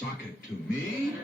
sock it to me?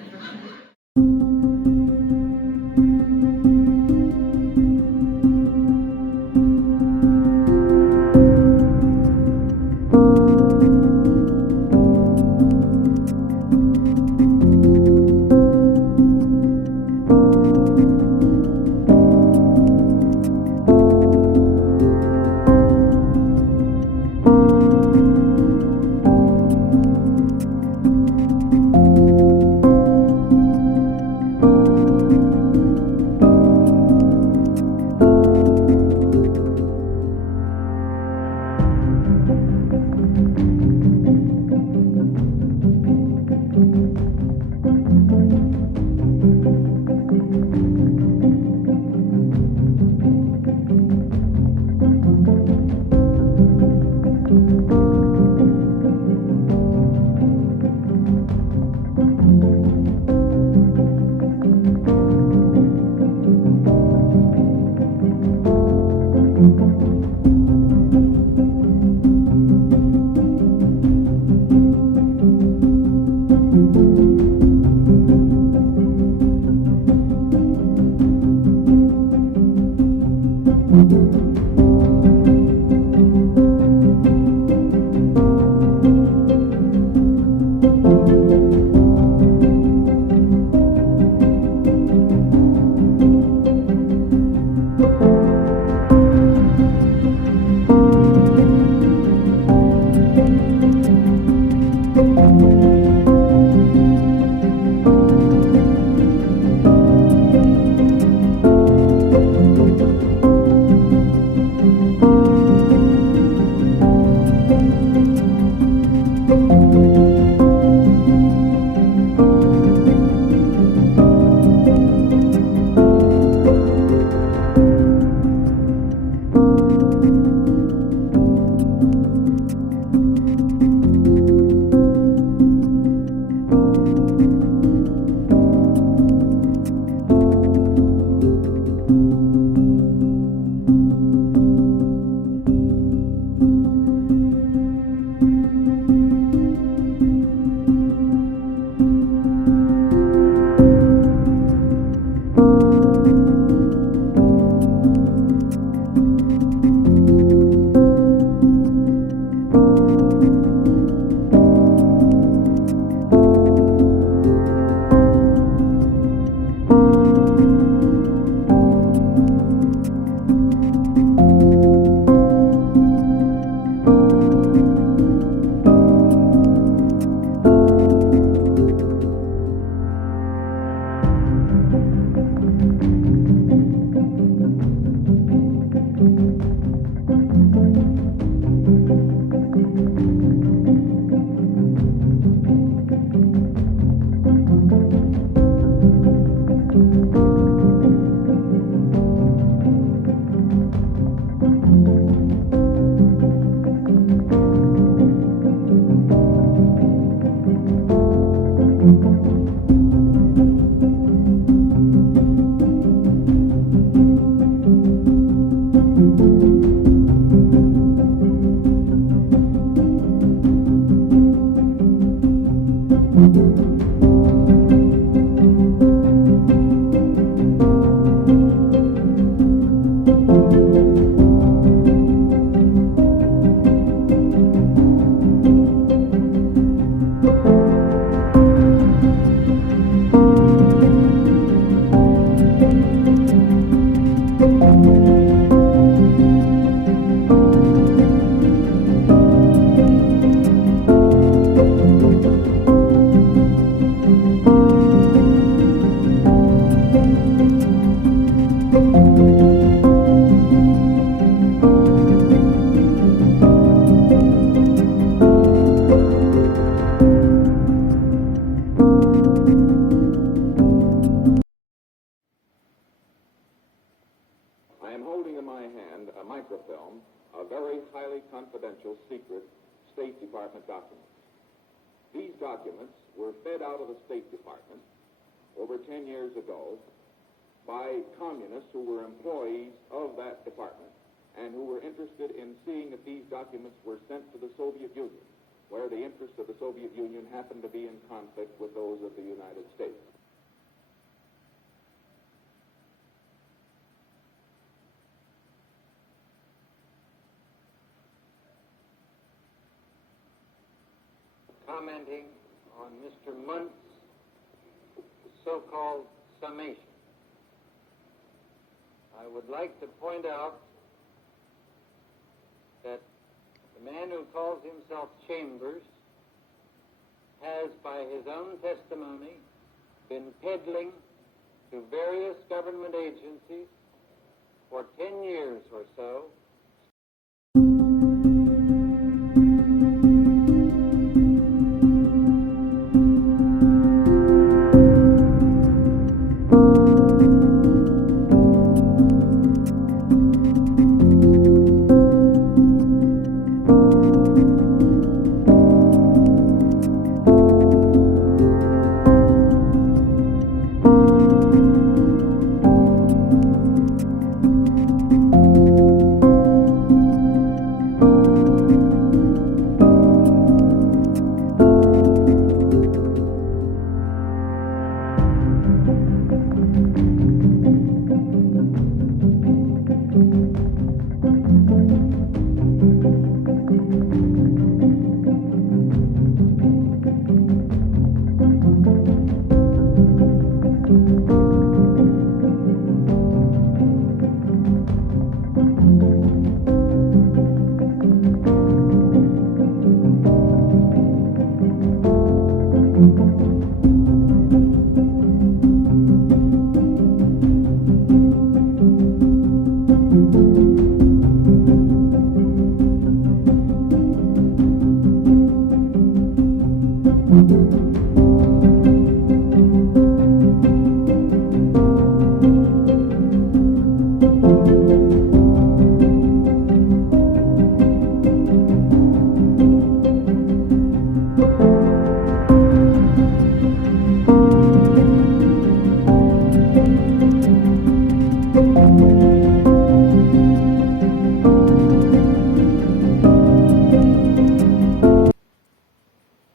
State Department documents. These documents were fed out of the State Department over 10 years ago by communists who were employees of that department and who were interested in seeing if these documents were sent to the Soviet Union. where the interests of the Soviet Union happened to be in conflict with those of the United States. Commenting on Mr. Munt's so-called summation, I would like to point out that the man who calls himself Chambers has, by his own testimony, been peddling to various government agencies for 10 years or so.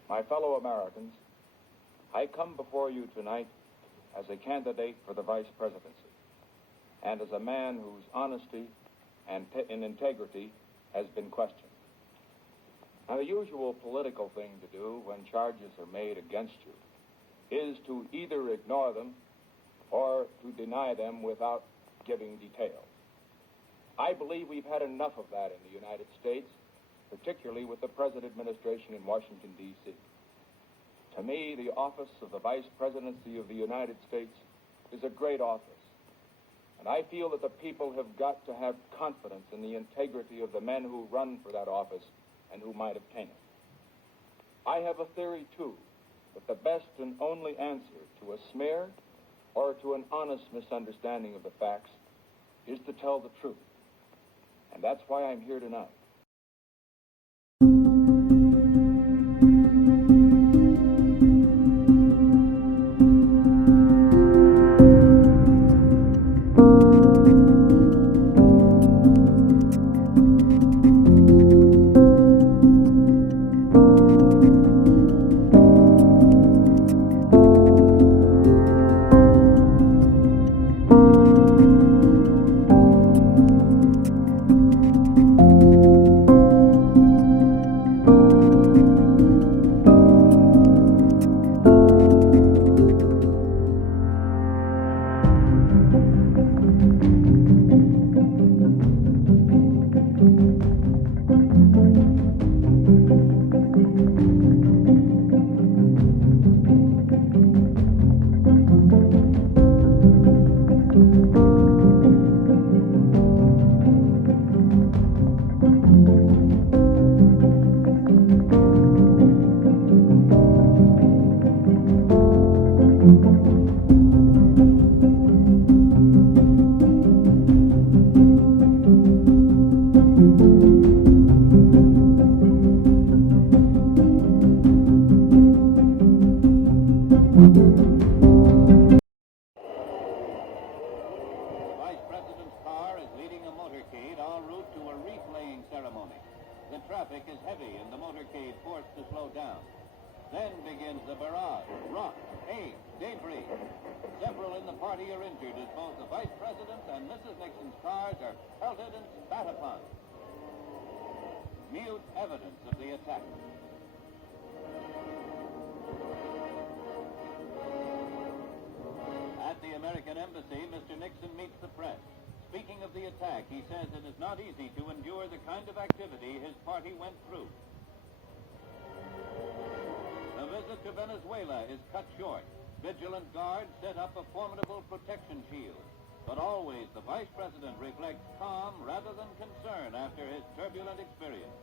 My fellow Americans, I come before you tonight as a candidate for the vice presidency and as a man whose honesty and integrity has been questioned. Now, the usual political thing to do when charges are made against you is to either ignore them or to deny them without giving details. I believe we've had enough of that in the United States, particularly with the present administration in Washington, D.C. To me, the office of the Vice Presidency of the United States is a great office, and I feel that the people have got to have confidence in the integrity of the men who run for that office and who might obtain it. I have a theory, too, that the best and only answer to a smear or to an honest misunderstanding of the facts is to tell the truth. And that's why I'm here tonight. motorcade en route to a wreath-laying ceremony. The traffic is heavy and the motorcade forced to Then begins the barrage. Rock, hay, debris. Several in the party are injured as both the Vice President and Mrs. Nixon's cars are pelted and spat upon. Mute evidence of the attack. At the American Embassy, Mr. Nixon meets the press. Speaking of the attack, he says it is not easy to endure the kind of activity his party went through. The visit to Venezuela is cut short. Vigilant guards set up a formidable protection shield. But always the Vice President reflects calm rather than concern after his turbulent experience.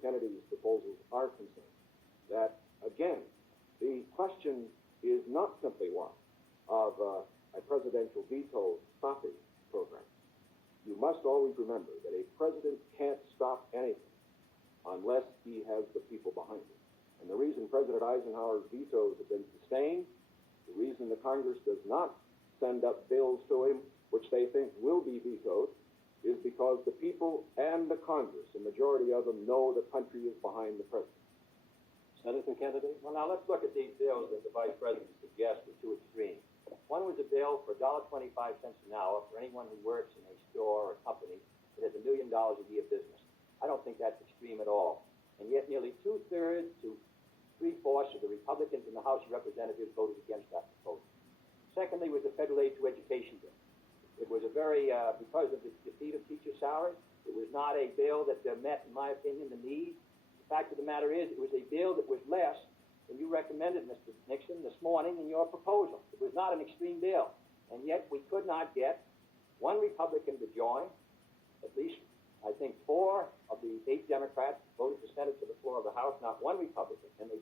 Kennedy's proposals are concerned, that, again, the question is not simply one of a presidential veto stopping program. You must always remember that a president can't stop anything. unless he has the people behind him. And the reason President Eisenhower's vetoes have been sustained, the reason the Congress does not send up bills to him, which they think will be vetoed, is because the people and the Congress, the majority of them, know the country is behind the president. Citizen candidate? Well, now let's look at these bills that the Vice President suggests are too extreme. One was a bill for $1.25 an hour for anyone who works in a store or company that has $1 million a year business. I don't think that's extreme at all. And yet nearly 2/3 to 3/4 of the Republicans in the House of Representatives voted against that proposal. Secondly was the federal aid to education bill. It was a very, because of the defeat of teacher salary, it was not a bill that met, in my opinion, the need. The fact of the matter is, it was a bill that was less than you recommended, Mr. Nixon, this morning in your proposal. It was not an extreme bill. And yet we could not get one Republican to join. At least, I think, 4 of the 8 Democrats voted to send it to the floor of the House, not one Republican. And they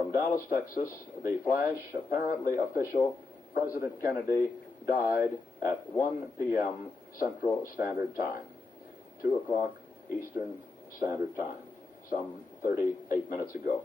From Dallas, Texas, the flash, apparently official, President Kennedy died at 1 p.m. Central Standard Time, 2 o'clock Eastern Standard Time, some 38 minutes ago.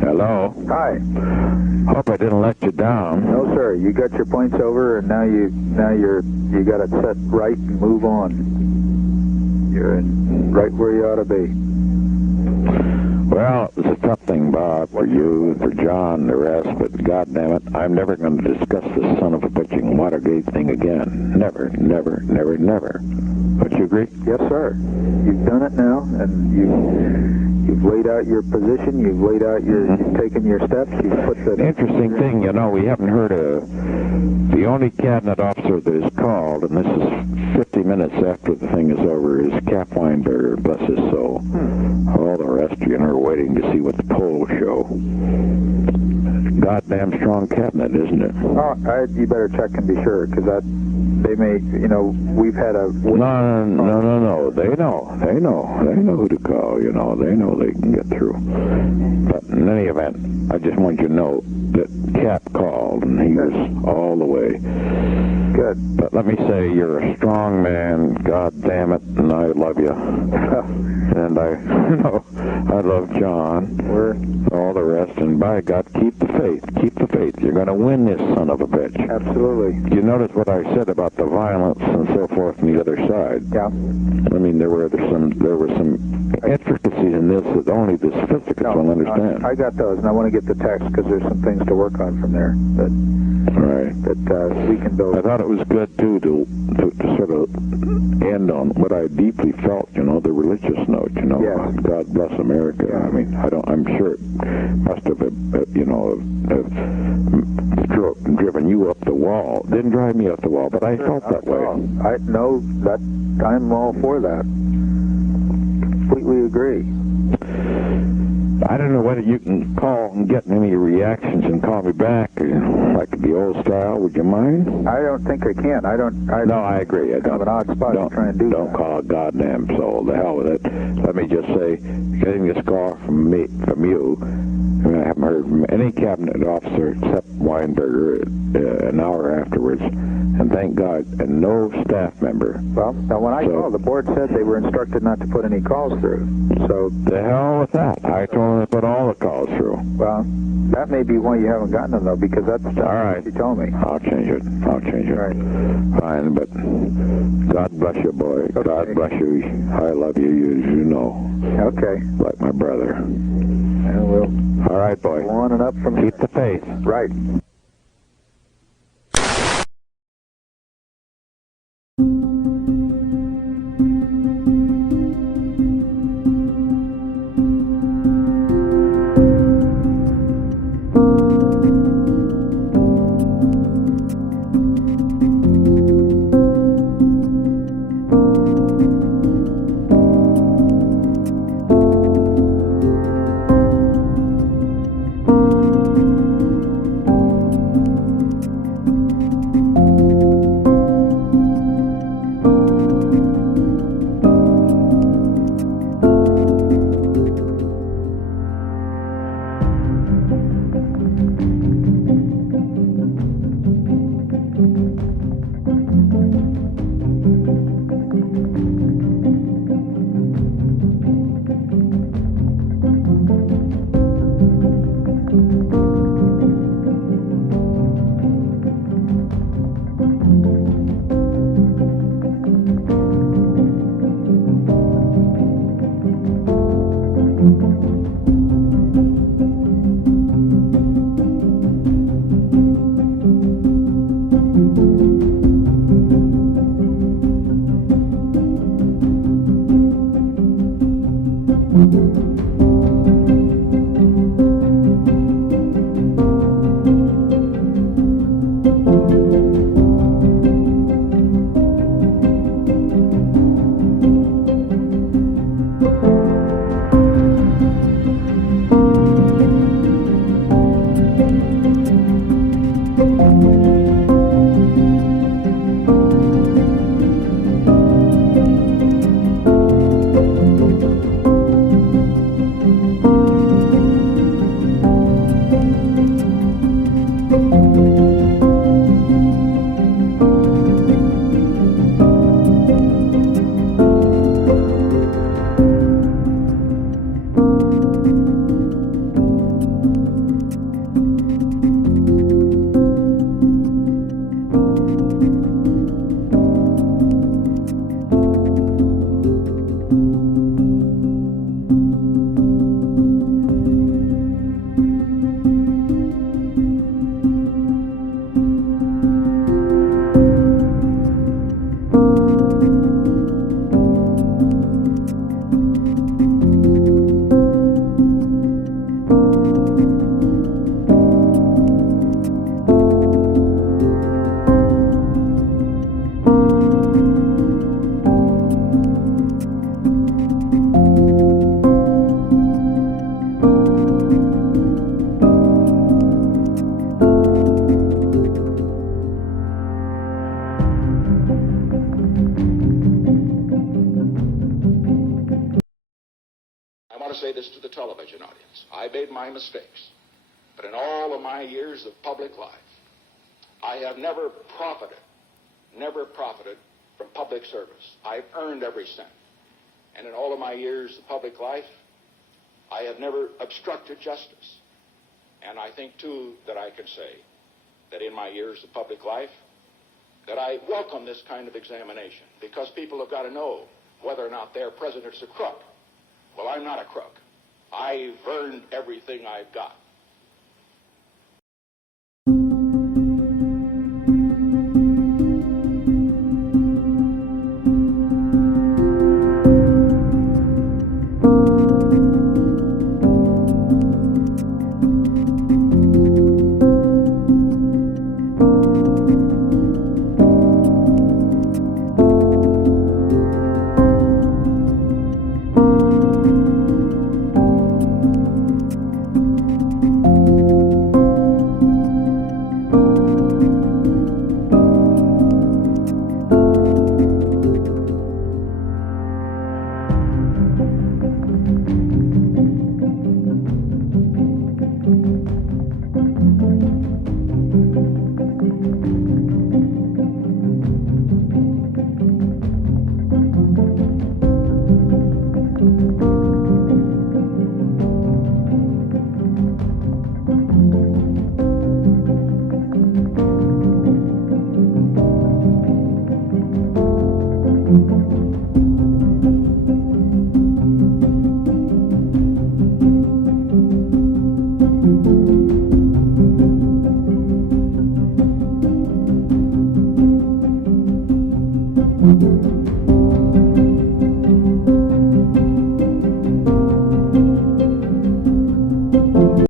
Hello. Hi. Hope I didn't let you down. No, sir. You got your points over, and now you got it set right and move on. You're right where you ought to be. Well, it's a tough thing, Bob, for you, for John, the rest, but goddammit, I'm never going to discuss this son of a bitching Watergate thing again. Never, never, never, never. Don't you agree? Yes, sir. You've done it now, and you've laid out your position. You've laid out you've taken your steps. You've put the interesting thing, you know, we haven't heard the only cabinet officer that is called, and this is 50 minutes after the thing is over, is Cap Weinberger, bless his soul. All the rest, you know, are waiting to see what the polls show. goddamn strong cabinet, isn't it? Oh, you better check and be sure, because they may, you know, we've had a... No. They know who to call, you know. They know they can get through. But in any event, I just want you to know that Cap called, and he was all the way. Good. But let me say, you're a strong man, God damn it, and I love you. And I love John, all the rest, and by God, keep the faith. You're going to win this son of a bitch. Absolutely. You notice what I said about the violence and so forth on the other side. Yeah. I mean, there were some intricacies in this that only the sophisticates will understand. I got those, and I want to get the text because there's some things to work on from there that we can build. I thought it was good too to sort of end on what I deeply felt, you know, the religious note, you know. Yes. God bless America. Yeah. I mean, I'm sure it must have, you know, driven you up the wall. Didn't drive me up the wall, but I felt that way. I know that. I'm all for that. Completely agree. I don't know whether you can call and get any reactions and call me back, like the old style. Would you mind? I don't think I can. No, I agree. I have an odd spot to try and do Don't that. call a goddamn soul. The hell with it. Let me just say, getting this call from you, I haven't heard from any cabinet officer except Weinberger an hour afterwards, and thank God, and no staff member. Well, now when I called, the board said they were instructed not to put any calls through. So the hell with that. I told them to put all the calls through. Well, that may be why you haven't gotten them, though, because that's all right. What you told me. I'll change it. Right. Fine, but God bless you, boy. Okay. God bless you. I love you, you know. Okay. Like my brother. And we'll... All right, boy. Go on and up from Keep the faith. Right. my mistakes. But in all of my years of public life, I have never profited from public service. I've earned every cent. And in all of my years of public life, I have never obstructed justice. And I think, too, that I can say that in my years of public life, that I welcome this kind of examination, because people have got to know whether or not their president's a crook. Well, I'm not a crook. I've earned everything I've got.